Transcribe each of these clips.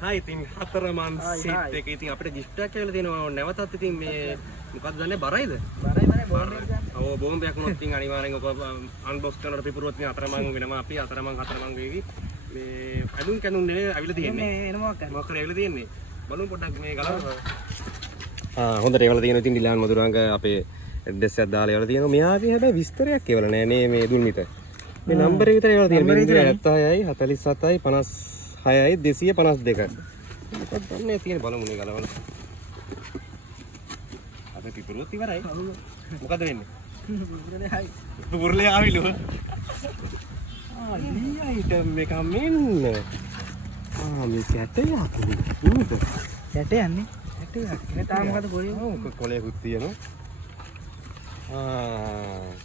Hi ඉතින් හතරමන් seat එක ඉතින් අපිට gift එකක් කියලා දෙනවා නැවතත් ඉතින් මේ මොකක්ද දන්නේ බරයිද? ඔව් බෝම්බයක් වුණොත් ඉතින් අනිවාර්යෙන් ඔක අන්බොක්ස් කරනකොට පිපුරුවොත් ඉතින් හතරමන් වෙනවා අපි හතරමන් වේවි. මේ අඳුන් කඳුන් නෙවෙයි අවිලා තියෙන්නේ. මොකක් කරේ අවිලා තියෙන්නේ? බලමු පොඩ්ඩක් මේ ගලවන්න. හොඳට ඒවල තියෙනවා ඉතින් ඩිලාන් මදුරංග අපේ ඇඩ්‍රස් එකක් දාලා ඒවල තියෙනවා. මෙයාගේ හැබැයි විස්තරයක් ඒවල නෑ නේ මේ දුල්මිට. මේ නම්බරේ විතර ඒවල තියෙනවා. 76යි 47යි 56යි 252. මොකක්ද දන්නේ තියෙන බලමු නේ ගලවන්න. අපි පිපුරුවත් ඉවරයි. මොකද වෙන්නේ? පුපුරලේ ආවිලු. ලී අයිටම් එක මෙන්න. මේ කැටයක් නේද? කැටයන්නේ? කැටයක්. තාම මොකද පොරේ? ඔව් කොලේකුත් තියෙනවා.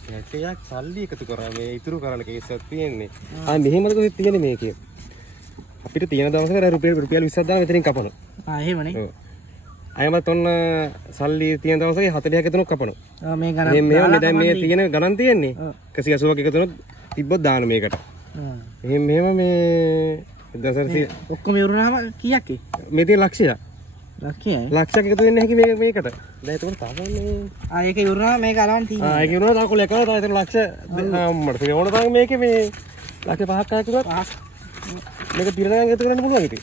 කැටයක් සල්ලි එකතු කරා මේ ඉතුරු කරන්න කේස් එකක් තියෙන්නේ. මෙහෙමද කොහෙද තියෙන්නේ මේකේ? අපිට තියෙන දවසකට රුපියල් 20ක් දාලා මෙතනින් කපනවා. එහෙමනේ. ඔව්. අයමත් ඔන්න සල්ලි තියෙන දවසක 40ක් එකතුනක් කපනවා. මේ ගණන් මේ දැන් මේ තියෙන ගණන් තියෙන්නේ 180ක් එකතුනක් තිබ්බොත් දාන මේකට. මෙහෙම මේ 1000 ඔක්කොම ඉවරනම කීයක් ඒ? මේ තියෙන ලක්ෂයක්. ලක්ෂයක් එකතු වෙන්න හැකි මේකට. දැන් ඒක තව මේ ඒක ඉවරනම මේක අලවන් තියෙනවා. ඒක ඉවරනවා තාම කොලයක් කරලා තාම ලක්ෂ අම්මට තියෙන ඕන තරම් මේකේ මේ ලක්ෂ 5ක් එකතුනක් මේක පිරණම් එකතු කරන්න පුළුවන් ඉතින්.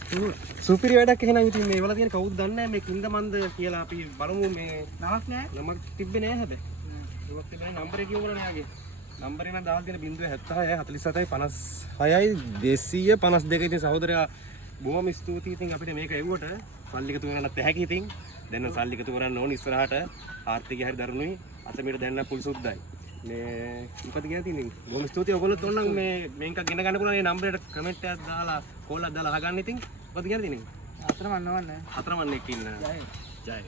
සුපිරි වැඩක් එහෙනම් ඉතින් මේ වල තියෙන කවුද දන්නේ නැහැ මේ කින්ද මන්ද කියලා අපි බලමු මේ නමක් නැහැ. නමක් තිබ්බේ නැහැ හැබැයි. නමක් තිබ්බේ නැහැ. නම්බරේ කියවල නෑ යාගේ. නම්බරේ නම් දාලා තියෙන 076යි 47යි 56යි 252 ඉතින් සහෝදරයා බොහොම ස්තුතියි ඉතින් අපිට මේක එව්වට සල්ලි එකතු කරන්නත් ඇහැකි ඉතින් දැන් නම් සල්ලි එකතු කරන්න ඕන ඉස්සරහට ආර්ථිකය හරි දරුණුයි අතමීට දැන් නම් පුල් සුද්දයි මේ මොකද කියන තියෙන්නේ බොහොම ස්තුතියි ඔයගොල්ලොත් ඕනනම් මේ මේක ගෙන ගන්න පුළුවන් මේ නම්බරේට කමෙන්ට් එකක් දාලා කෝල් එකක් දාලා අහගන්න ඉතින් මොකද කියන තියෙන්නේ අතරමන් නවන්න අතරමන් එක්ක ඉන්න ජය